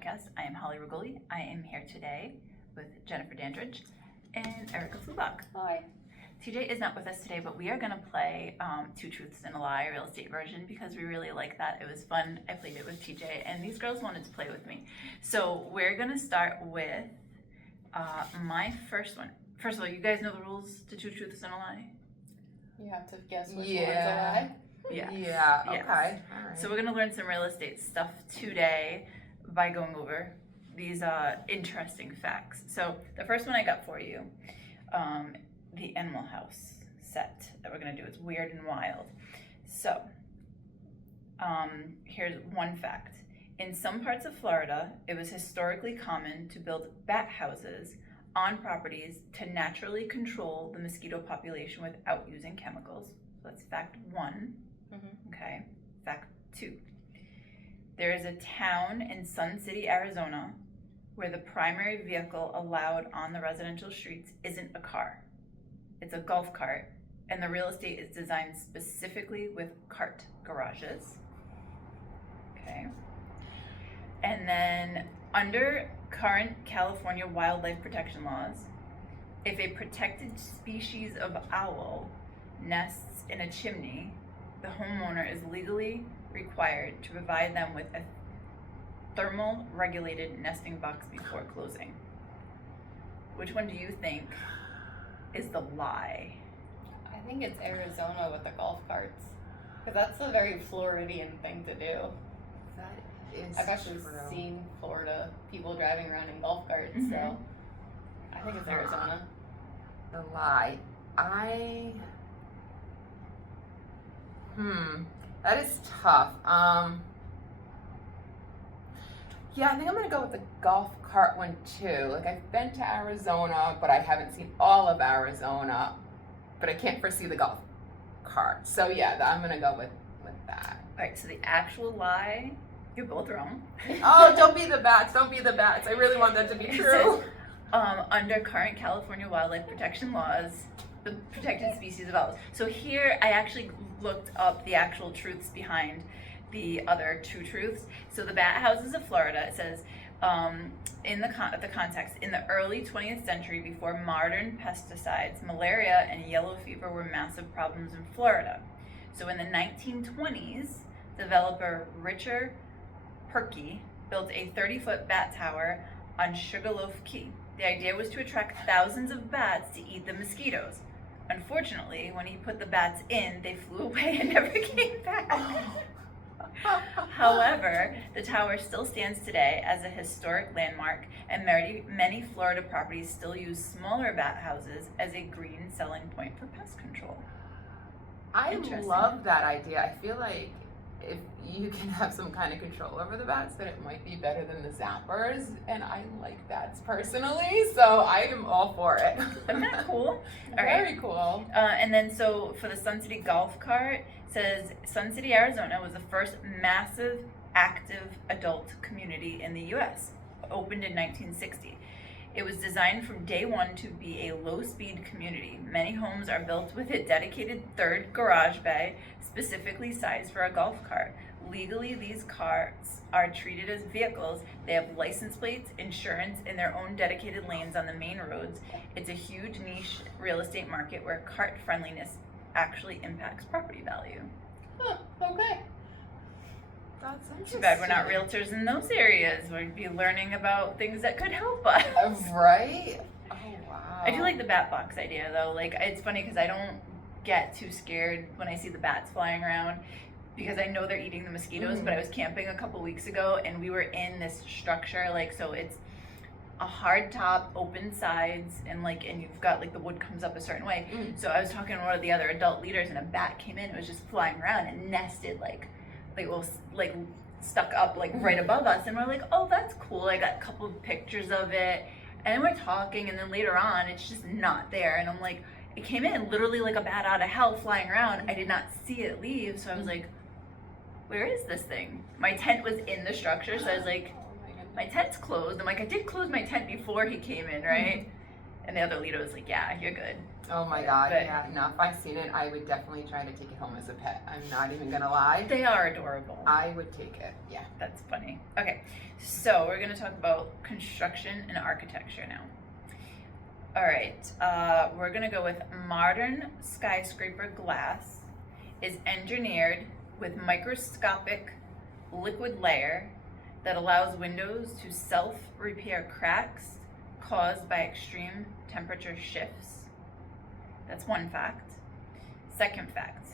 podcast. I am Holly Rigoli. I am here today with Jennifer Dandridge and Erica Fluevog. Hi. TJ is not with us today, but we are going to play Two Truths and a Lie, real estate version, because we really like that. It was fun. I played it with TJ, and these girls wanted to play with me. So we're going to start with my first one. First of all, you guys know the rules to Two Truths and a Lie? You have to guess which one's a lie? Yes. Yeah, Yes. okay. All right. So we're going to learn some real estate stuff today by going over these interesting facts. So the first one I got for you, the Animal House set that we're going to do. It's weird and wild. So here's one fact. In some parts of Florida, it was historically common to build bat houses on properties to naturally control the mosquito population without using chemicals. So that's fact one. Okay. Fact two. There is a town in Sun City, Arizona, where the primary vehicle allowed on the residential streets isn't a car. It's a golf cart, and the real estate is designed specifically with cart garages. Okay. And then under current California wildlife protection laws, if a protected species of owl nests in a chimney, the homeowner is legally required to provide them with a thermal regulated nesting box before closing. Which one do you think is the lie? I think it's Arizona with the golf carts. Because that's a very Floridian thing to do. That is I've actually true. seen Florida people driving around in golf carts, so I think it's Arizona. The lie. That is tough. Yeah, I think I'm gonna go with the golf cart one too. Like, I've been to Arizona, but I haven't seen all of Arizona, but I can't foresee the golf cart. So yeah, I'm gonna go with that. Alright, so the actual lie, you're both wrong. Oh, don't be the bats, don't be the bats. I really want that to be It true. says, under current California wildlife protection laws, the protected species of owls. So here I actually looked up the actual truths behind the other two truths. So the bat houses of Florida, it says, in the context, in the early 20th century, before modern pesticides, malaria and yellow fever were massive problems in Florida. So in the 1920s, developer Richard Perky built a 30-foot bat tower on Sugarloaf Key. The idea was to attract thousands of bats to eat the mosquitoes. Unfortunately, when he put the bats in, they flew away and never came back. However, the tower still stands today as a historic landmark, and many Florida properties still use smaller bat houses as a green selling point for pest control. I Interesting. love that idea. I feel like if you can have some kind of control over the bats, then it might be better than the zappers, and I like bats personally, so I am all for it. Isn't that cool? All Very cool. And then so for the Sun City golf cart, says Sun City, Arizona was the first massive active adult community in the U.S. Opened in 1960. It was designed from day one to be a low-speed community. Many homes are built with a dedicated third garage bay, specifically sized for a golf cart. Legally, these carts are treated as vehicles. They have license plates, insurance, and their own dedicated lanes on the main roads. It's a huge niche real estate market where cart friendliness actually impacts property value. Huh, okay. That's interesting. Too bad we're not realtors in those areas. We'd be learning about things that could help us. Right? Oh, wow. I do like the bat box idea though. Like, it's funny because I don't get too scared when I see the bats flying around because I know they're eating the mosquitoes. But I was camping a couple weeks ago and we were in this structure, like, so it's a hard top, open sides, and you've got like the wood comes up a certain way. So I was talking to one of the other adult leaders and a bat came in and was just flying around and nested stuck up right above us, and we're like, oh, that's cool. I got a couple of pictures of it, and then we're talking, and then later on it's just not there, and I'm like, it came in literally like a bat out of hell flying around. I did not see it leave, so I was like, where is this thing? My tent was in the structure, so I was like, Oh my goodness. my tent's closed. I'm like, I did close my tent before he came in, right? And the other leader was like, yeah, you're good. Oh my God, But- yeah. No, if I seen it, I would definitely try to take it home as a pet. I'm not even gonna lie. They are adorable. I would take it, yeah. That's funny. Okay, so we're gonna talk about construction and architecture now. All right, we're gonna go with modern skyscraper glass is engineered with microscopic liquid layer that allows windows to self-repair cracks caused by extreme temperature shifts. That's one fact. Second fact,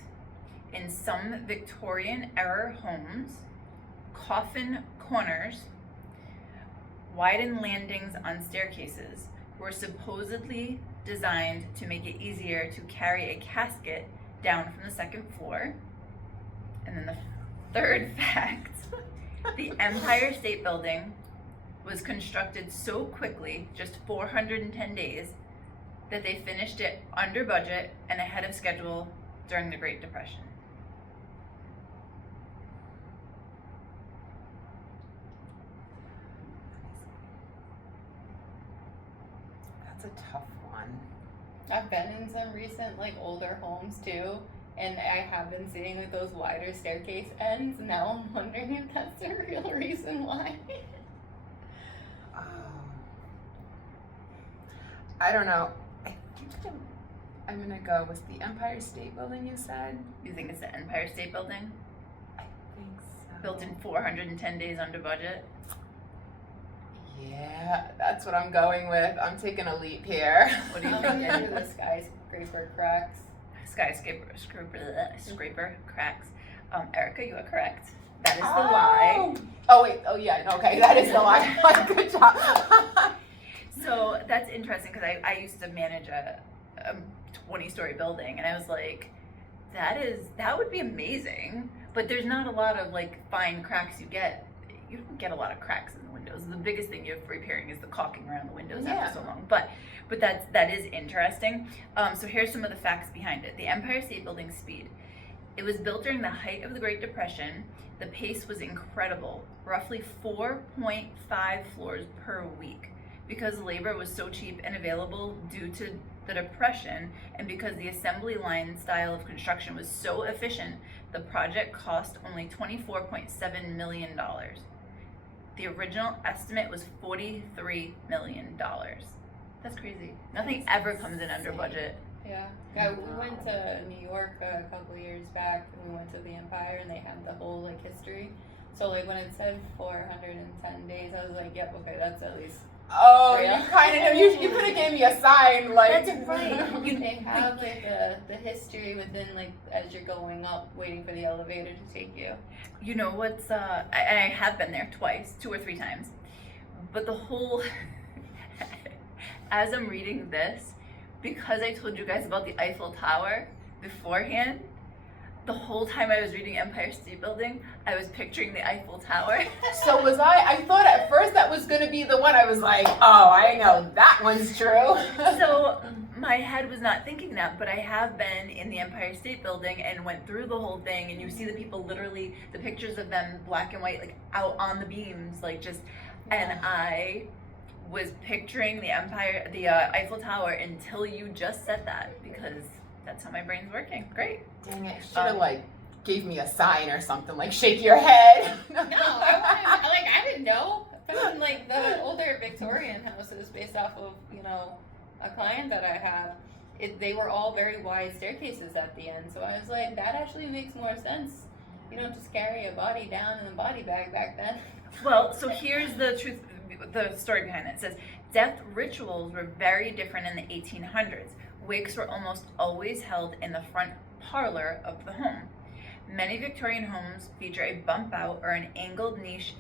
in some Victorian era homes, coffin corners, widened landings on staircases were supposedly designed to make it easier to carry a casket down from the second floor. And then the third fact, the Empire State Building was constructed so quickly, just 410 days, that they finished it under budget and ahead of schedule during the Great Depression. That's a tough one. I've been in some recent like older homes too, and I have been seeing like those wider staircase ends. Now I'm wondering if that's the real reason why. Oh. I don't know. I think I'm gonna go with the Empire State Building you said. You think it's the Empire State Building? I think so. Built in 410 days under budget? Yeah, that's what I'm going with. I'm taking a leap here. What do you I'm think? into the skyscraper cracks. Scraper cracks. Erica, you are correct. That is the Oh. lie. Oh wait, oh yeah, okay, that is the lie. Good job. So that's interesting because I used to manage a 20-story building, and I was like, that would be amazing. But there's not a lot of like fine cracks you get. You don't get a lot of cracks in the windows. The biggest thing you're repairing is the caulking around the windows Yeah. after so long. But that is interesting. So here's some of the facts behind it. The Empire State Building speed. It was built during the height of the Great Depression. The pace was incredible, roughly 4.5 floors per week. Because labor was so cheap and available due to the Depression, and because the assembly line style of construction was so efficient, the project cost only $24.7 million. The original estimate was $43 million. That's crazy. Nothing ever comes in under budget. Yeah. Yeah, we went to New York a couple years back, and we went to the Empire, and they had the whole like history. So like when it said 410 days, I was like, yep, okay, that's at least. Oh, Real? you kind of you could have gave me a sign like. That's right. They have like the history within like as you're going up, waiting for the elevator to take you. You know what's, I have been there twice, 2 or 3 times, but the whole, as I'm reading this, because I told you guys about the Eiffel Tower beforehand, the whole time I was reading Empire State Building, I was picturing the Eiffel Tower. So was I. I thought at first that was gonna be the one. I was like, oh, I know that one's true. So my head was not thinking that, but I have been in the Empire State Building and went through the whole thing, and you see the people literally, the pictures of them black and white, like out on the beams, like just, and I was picturing the Eiffel Tower until you just said that, because that's how my brain's working. Great. Dang it! Should have like gave me a sign or something, like shake your head. No, I didn't know. I mean, like the older Victorian houses, based off of a client that I have, they were all very wide staircases at the end. So I was like, that actually makes more sense. You don't just carry a body down in a body bag back then. Well, so here's the truth, the story behind it. It says, death rituals were very different in the 1800s. Wakes were almost always held in the front parlor of the home. Many Victorian homes feature a bump out or an angled niche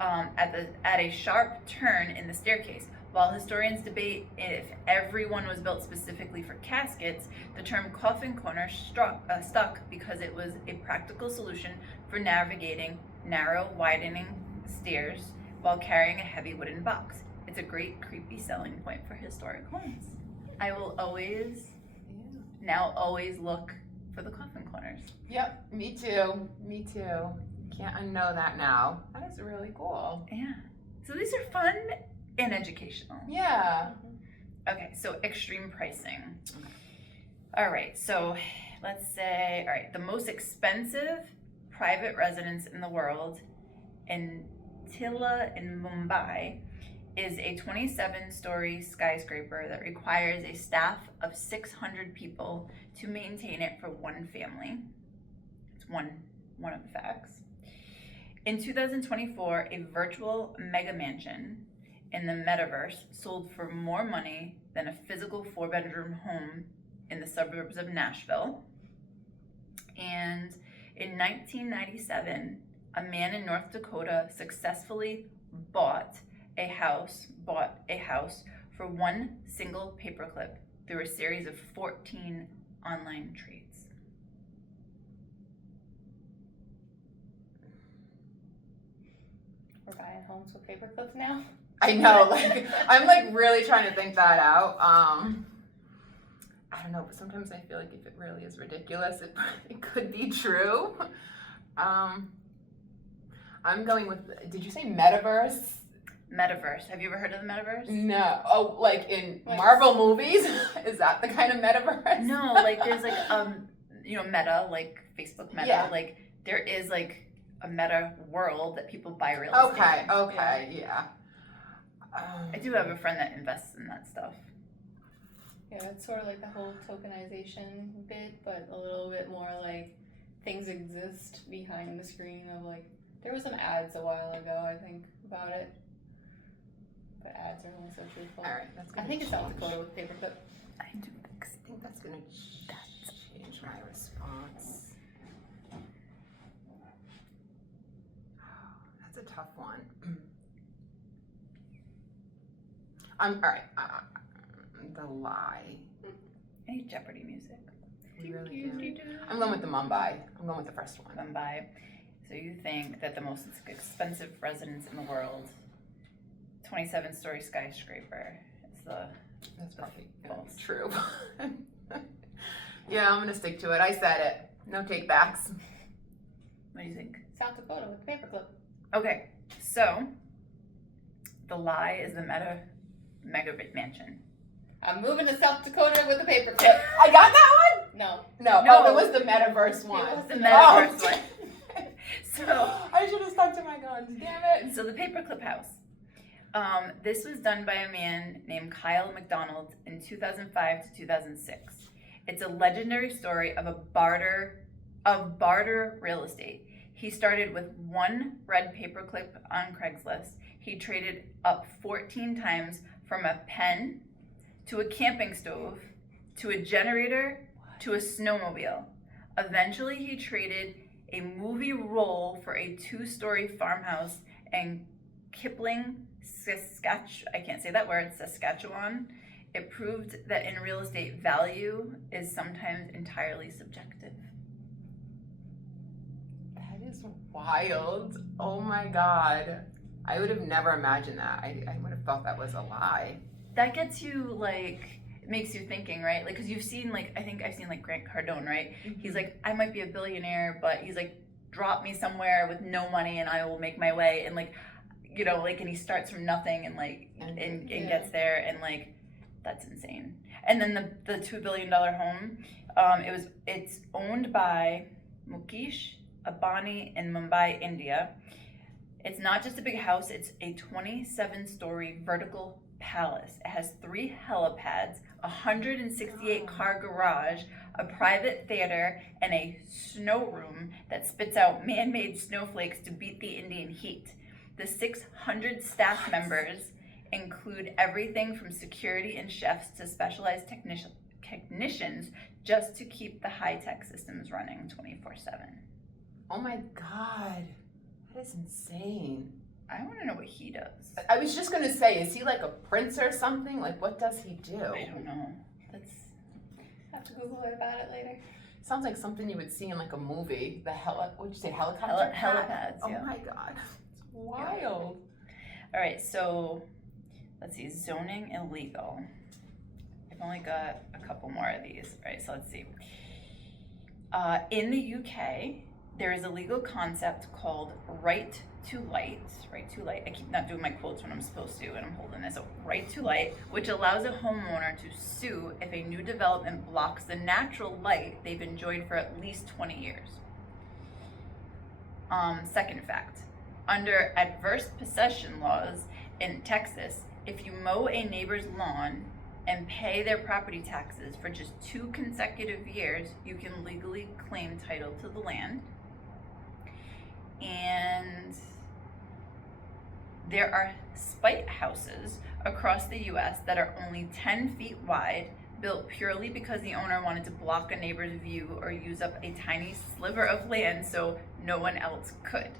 at a sharp turn in the staircase. While historians debate if every one was built specifically for caskets, the term coffin corner stuck because it was a practical solution for navigating narrow, widening stairs while carrying a heavy wooden box. It's a great, creepy selling point for historic homes. I will always look for the coffin corners. Yep, me too. Me too. Can't unknow that now. That is really cool. Yeah. So these are fun and educational. Yeah. Okay, so extreme pricing. All right, so let's say, all right, the most expensive private residence in the world in Tilla in Mumbai is a 27-story skyscraper that requires a staff of 600 people to maintain it for one family. It's one of the facts. In 2024, a virtual mega mansion in the metaverse sold for more money than a physical 4-bedroom home in the suburbs of Nashville. And in 1997, a man in North Dakota successfully bought a house for one single paperclip through a series of 14 online trades. We're buying homes with paper clips now. I know, like I'm like really trying to think that out. I don't know, but sometimes I feel like if it really is ridiculous, it could be true. I'm going with. Did you say metaverse? Metaverse. Have you ever heard of the metaverse? No. Oh, like in Marvel movies? Is that the kind of metaverse? No, like there's like Meta, like Facebook Meta. Yeah. Like there is like a meta world that people buy real estate. Okay, yeah. I do have a friend that invests in that stuff. Yeah, it's sort of like the whole tokenization bit, but a little bit more like things exist behind the screen of like, there was some ads a while ago, I think, about it. But ads are only so truthful. All right, that's I gonna think it's South change. Dakota with paperclip. I think that's gonna change my response. That's a tough one. All right. The lie. I need Jeopardy music. We really do. I'm going with the Mumbai. I'm going with the first one. Mumbai. So you think that the most expensive residence in the world, 27-story skyscraper, is That's probably false. true. Yeah, I'm gonna stick to it. I said it. No take backs. What do you think? South Dakota with paperclip. Okay, so the lie is the mega mansion. I'm moving to South Dakota with the paperclip. I got that one? No. No. No. Oh, it was the metaverse one. It was The the metaverse Oh. one. So I should have stuck to my guns. Damn it. So the paperclip house. This was done by a man named Kyle McDonald in 2005 to 2006. It's a legendary story of barter real estate. He started with one red paperclip on Craigslist. He traded up 14 times from a pen to a camping stove to a generator to a snowmobile. Eventually, he traded a movie roll for a 2-story farmhouse in Kipling, Saskatchewan. It proved that in real estate, value is sometimes entirely subjective. That is wild. Oh my god. I would have never imagined that. I would have thought that was a lie. That gets you like, it makes you thinking, right? Like, because you've seen like, I think I've seen like Grant Cardone, right? He's like, I might be a billionaire, but he's like, drop me somewhere with no money and I will make my way. And like, like, and he starts from nothing and like, and gets there, and like, that's insane. And then the $2 billion home, it's owned by Mukesh Ambani in Mumbai, India. It's not just a big house, it's a 27-story vertical palace. It has 3 helipads, a 168-car garage, a private theater, and a snow room that spits out man-made snowflakes to beat the Indian heat. The 600 staff members include everything from security and chefs to specialized technicians just to keep the high-tech systems running 24/7. Oh my god. That is insane. I want to know what he does. I was just gonna say, is he like a prince or something? Like, what does he do? I don't know. That's Have to Google it about it later. Sounds like something you would see in like a movie. What'd you say, helicopter? helipads. Oh Yeah. my god. It's wild. All right, so let's see, zoning and legal. I've only got a couple more of these. All right, so let's see. In the UK, there is a legal concept called right to light. Right to light. I keep not doing my quotes when I'm supposed to, and I'm holding this. So, right to light, which allows a homeowner to sue if a new development blocks the natural light they've enjoyed for at least 20 years. Second fact, under adverse possession laws in Texas, if you mow a neighbor's lawn and pay their property taxes for just 2 consecutive years, you can legally claim title to the land. And there are spite houses across the US that are only 10 feet wide, built purely because the owner wanted to block a neighbor's view or use up a tiny sliver of land so no one else could.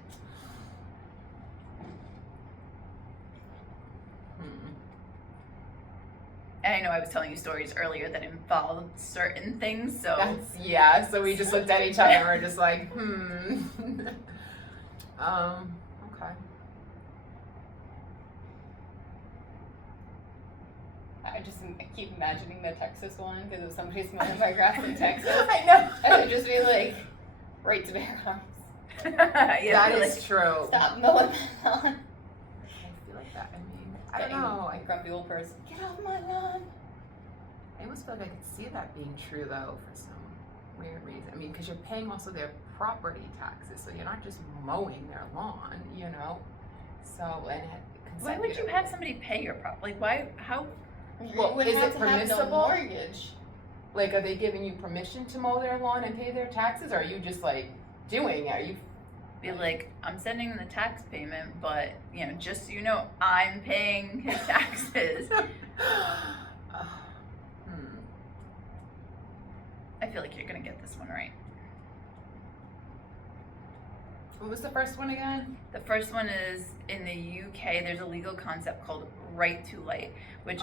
And I know I was telling you stories earlier that involved certain things, so so we just looked at each other and we're just like, okay. I keep imagining the Texas one because if somebody's mowing my grass in Texas, I know. I would just be like, right to bear arms. Yeah, that is true. Stop mowing my lawn. I feel like that. I mean, I don't know. A grumpy old person. Get off my lawn. I almost feel like I could see that being true though for some weird reason. I mean, because you're paying also their property taxes, so you're not just mowing their lawn, you know. So why would you have somebody pay your property? Like, why? How? Well, would is have it to have permissible? no mortgage. Like, are they giving you permission to mow their lawn and pay their taxes, or are you just like doing it? Are you Be like, I'm sending the tax payment, but you know, just so you know, I'm paying his taxes. I feel like you're gonna get this one right. What was the first one again? The first one is in the UK. There's a legal concept called right to light, which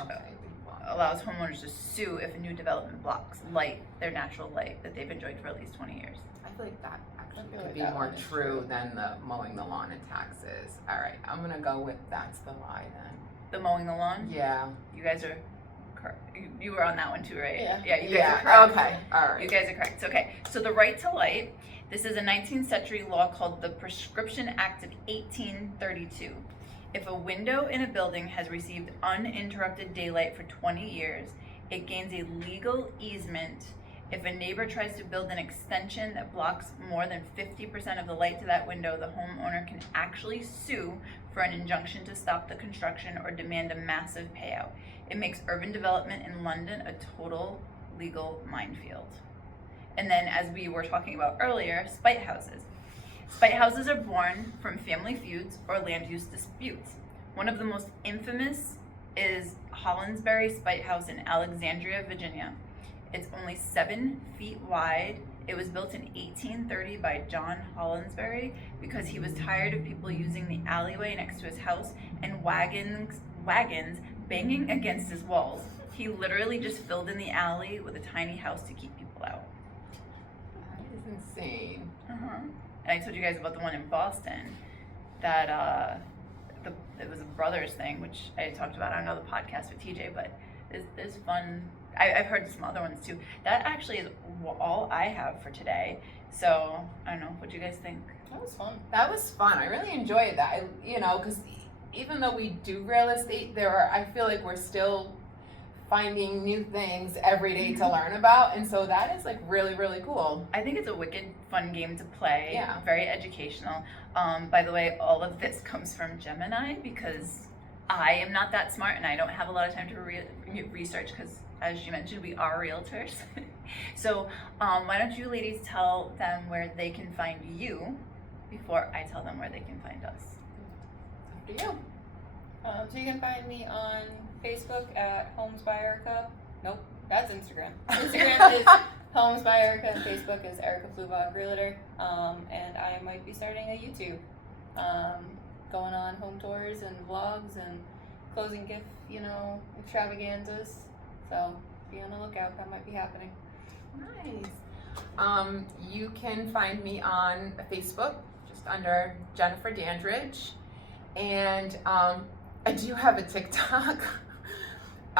allows homeowners to sue if a new development blocks light, their natural light that they've enjoyed for at least 20 years. I feel like that actually feel could like be that more one is true true. than the mowing the lawn and taxes. All right, I'm gonna go with that's the lie then. The mowing the lawn. Yeah. You guys are. You were on that one too, right? Yeah. Yeah. You guys are correct. Okay. All right. You guys are correct. Okay, so the right to light, this is a 19th century law called the Prescription Act of 1832. If a window in a building has received uninterrupted daylight for 20 years, it gains a legal easement. If a neighbor tries to build an extension that blocks more than 50% of the light to that window, the homeowner can actually sue for an injunction to stop the construction or demand a massive payout. It makes urban development in London a total legal minefield. And then, as we were talking about earlier, spite houses. Spite houses are born from family feuds or land use disputes. One of the most infamous is Hollinsbury Spite House in Alexandria, Virginia. It's only 7 feet wide. It was built in 1830 by John Hollinsbury because he was tired of people using the alleyway next to his house and wagons banging against his walls. He literally just filled in the alley with a tiny house to keep people out. That is insane. And I told you guys about the one in Boston that it was a brothers thing, which I talked about on another podcast with TJ, but it's fun. I've heard some other ones too. That actually is all I have for today. So I don't know. What do you guys think? That was fun. That was fun. I really enjoyed that. Because even though we do real estate, I feel like we're still finding new things every day to learn about, and so that is like really, really cool. I think it's a wicked fun game to play. Yeah. Very educational. By the way, all of this comes from Gemini because I am not that smart and I don't have a lot of time to research because, as you mentioned, we are realtors. So why don't you ladies tell them where they can find you before I tell them where they can find us? After you. So you can find me on Facebook at Homes by Erica. Nope, that's Instagram. Instagram is Homes by Erica and Facebook is Erica Fluevog Realtor. And I might be starting a YouTube, going on home tours and vlogs and closing gift, extravaganzas. So be on the lookout. That might be happening. Nice. You can find me on Facebook, just under Jennifer Dandridge. And I do have a TikTok.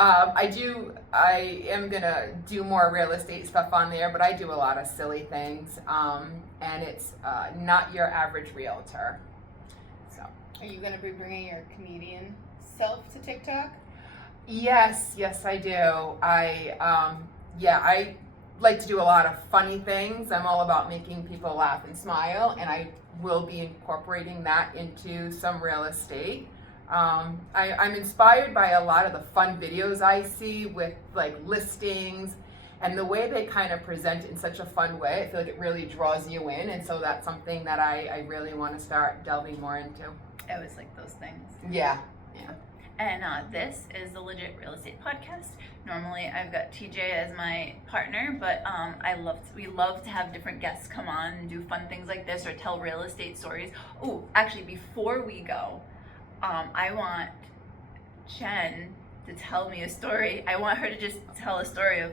I am gonna do more real estate stuff on there, but I do a lot of silly things, and it's not your average realtor. So. Are you gonna be bringing your comedian self to TikTok? Yes, I do. I like to do a lot of funny things. I'm all about making people laugh and smile, and I will be incorporating that into some real estate. I'm inspired by a lot of the fun videos I see with like listings and the way they kind of present it in such a fun way. I feel like it really draws you in, and so that's something that I really want to start delving more into. I always like those things. Yeah. And this is the Legit Real Estate Podcast. Normally I've got TJ as my partner, but we love to have different guests come on and do fun things like this or tell real estate stories. Oh, actually, before we go, I want Jen to tell me a story. I want her to just tell a story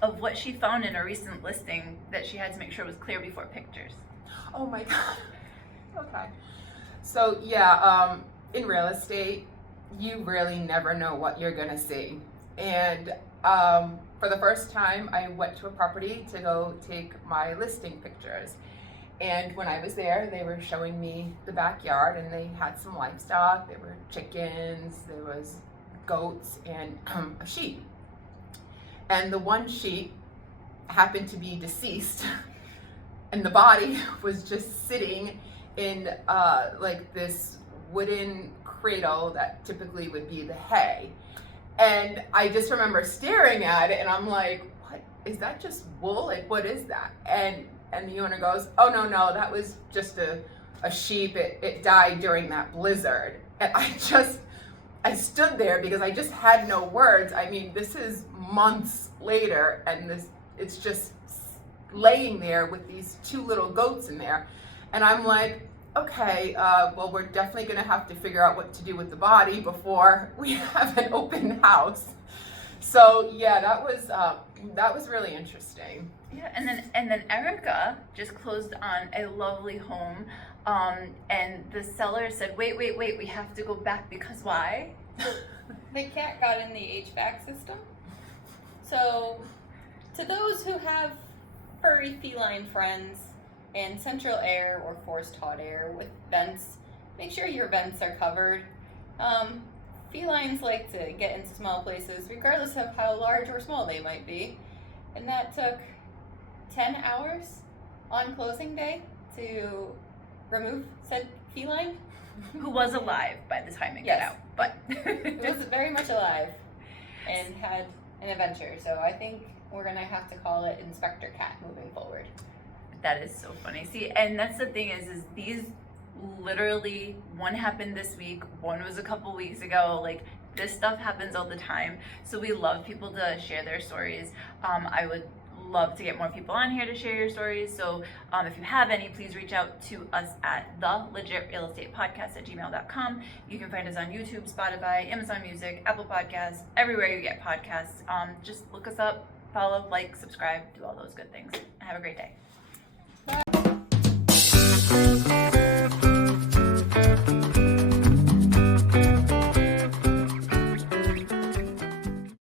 of what she found in a recent listing that she had to make sure was clear before pictures. Oh my God. Okay. So yeah, in real estate, you really never know what you're gonna see. And for the first time, I went to a property to go take my listing pictures. And when I was there, they were showing me the backyard, and they had some livestock. There were chickens, there was goats, and a sheep. And the one sheep happened to be deceased, and the body was just sitting in like this wooden cradle that typically would be the hay. And I just remember staring at it, and I'm like, what is that, just wool? Like, what is that? And the owner goes, oh no, that was just a sheep. It died during that blizzard. And I stood there because I just had no words. I mean, this is months later, and it's just laying there with these two little goats in there. And I'm like, okay, well, we're definitely gonna have to figure out what to do with the body before we have an open house. So yeah, that was really interesting. Yeah, and then Erica just closed on a lovely home, and the seller said, wait, we have to go back because why? The cat got in the HVAC system. So, to those who have furry feline friends and central air or forced hot air with vents, make sure your vents are covered. Felines like to get into small places regardless of how large or small they might be. And that took 10 hours on closing day to remove said feline. Who was alive by the time it got out, but It was very much alive and had an adventure. So I think we're gonna have to call it Inspector Cat moving forward. That is so funny. See, and that's the thing is these literally, one happened this week, one was a couple weeks ago. Like, this stuff happens all the time. So we love people to share their stories. I would love to get more people on here to share your stories. So if you have any, please reach out to us at thelegitrealestatepodcast@gmail.com. You can find us on YouTube, Spotify, Amazon Music, Apple Podcasts, everywhere you get podcasts. Just look us up, follow, like, subscribe, do all those good things. Have a great day. Bye.